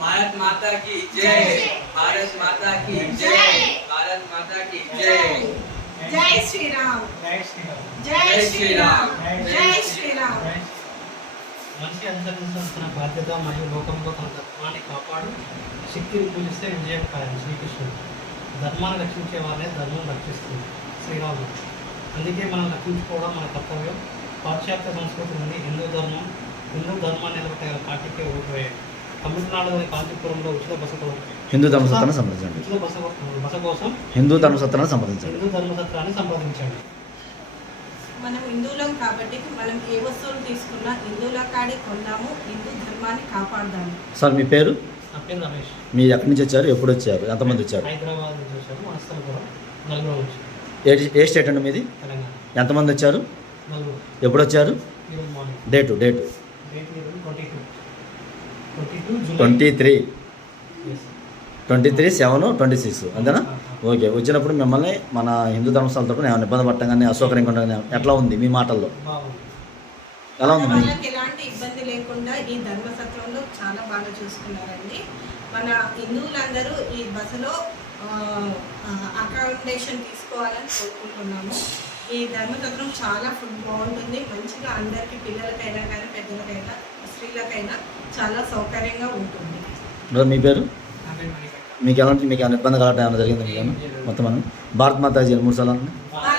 भारत माता की जय। भारत माता की जय। भारत माता की जय। जय श्री राम। जय श्री राम। जय श्री राम। जय श्री राम। మనిషి అనుసరించాల్సిన బాధ్యత మరియు లోకంలో తన ధర్మాన్ని కాపాడు శక్తిని పూజిస్తే విజయం ఖాయం. శ్రీకృష్ణుడు ధర్మాన్ని రక్షించే వాళ్ళే ధర్మం రక్షిస్తుంది. శ్రీరాముడు అందుకే మనం రక్షించుకోవడం మన కర్తవ్యం. పాశ్చాత్య సంస్కృతి నుండి హిందూ ధర్మాన్ని నిలబెట్టే పార్టీకే ఓటు వేయండి. తమిళనాడులోని కాంచీపురంలో ఉచిత బస హిందూ ధర్మసత్రాన్ని సంప్రదించండి. ఉచిత బస కోసం హిందూ ధర్మసత్రాన్ని సంప్రదించండి. హిందూ ధర్మసత్రాన్ని సంప్రదించండి. మనం హిందువులం కాబట్టి మనం ఏ వస్తువులు తీసుకున్నా హిందువుల కాడి కొన్నాము. హిందూ ధర్మాన్ని కాపాడదాము. సార్ మీ పేరు? నా పేరు రమేష్. మీరు ఎక్కడి నుంచి వచ్చారు? ఎప్పుడు వచ్చారు? ఎంతమంది వచ్చారు? హైదరాబాద్ నుంచి వచ్చాము. మనస్థలపురం నలుగురు వచ్చాము. ఏ స్టేట్ అండి మీది? తెలంగాణ. ఎంతమంది వచ్చారు? నలుగురు. ఎప్పుడు వచ్చారు? ఈరోజు మార్నింగ్. Date date 22 23 Yes. 23/7/26 అంతేనా? ఓకే. వచ్చినప్పుడు మిమ్మల్ని మన హిందూ ధర్మస్థల తరపున ఏమైనా ఇబ్బంది పట్టడం కానీ అసౌకర్యంగా ఉండడం కానీ ఎట్లా ఉంది మీ మాటల్లో? బాగుంది. ఎలా ఉంది? వాళ్ళకి ఎలాంటి ఇబ్బంది లేకుండా ఈ ధర్మసత్రంలో చాలా బాగా చూసుకున్నారండి. మన హిందువులందరూ ఈ బస్సులో అకామిడేషన్ తీసుకోవాలని కోరుకుంటున్నాము. ఈ ధర్మసత్రం చాలా ఫుడ్ బాగుంటుంది. మంచిగా అందరికీ పిల్లలకైనా కానీ పెద్దలకైనా స్త్రీలకైనా చాలా సౌకర్యంగా ఉంటుంది. మీ పేరు? నా పేరు మణికంఠ. మీకు ఏమైనా ఇబ్బంది కలగటం ఏమైనా జరిగింది? మీకు మొత్తం మనం భారత్ మాతా జీ 3 సార్లు భారత్